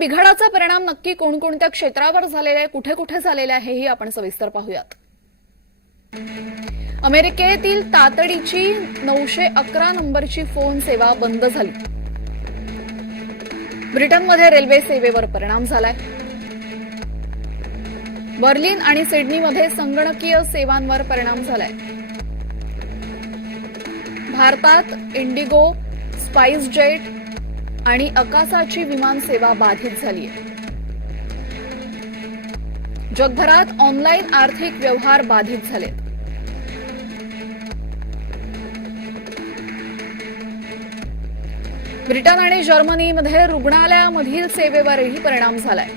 बिघाडाचा परिणाम नक्की कोणकोणत्या क्षेत्रावर झालेला आहे कुठे कुठे झालेला आहे हेही आपण सविस्तर पाहूयात. अमेरिकेतील तातडीची नऊशे अकरा नंबरची फोन सेवा बंद झाली. ब्रिटनमध्ये रेल्वे सेवेवर परिणाम झालाय. बर्लिन आणि सिडनीमध्ये संगणकीय सेवांवर परिणाम झालाय. भारतात इंडिगो स्पाइस जेट आणि अकासाची विमान सेवा बाधित झाली आहे. जगभरात ऑनलाईन आर्थिक व्यवहार बाधित झालेत ब्रिटन आणि जर्मनीमध्ये रुग्णालयामधील सेवेवरही परिणाम झालाय.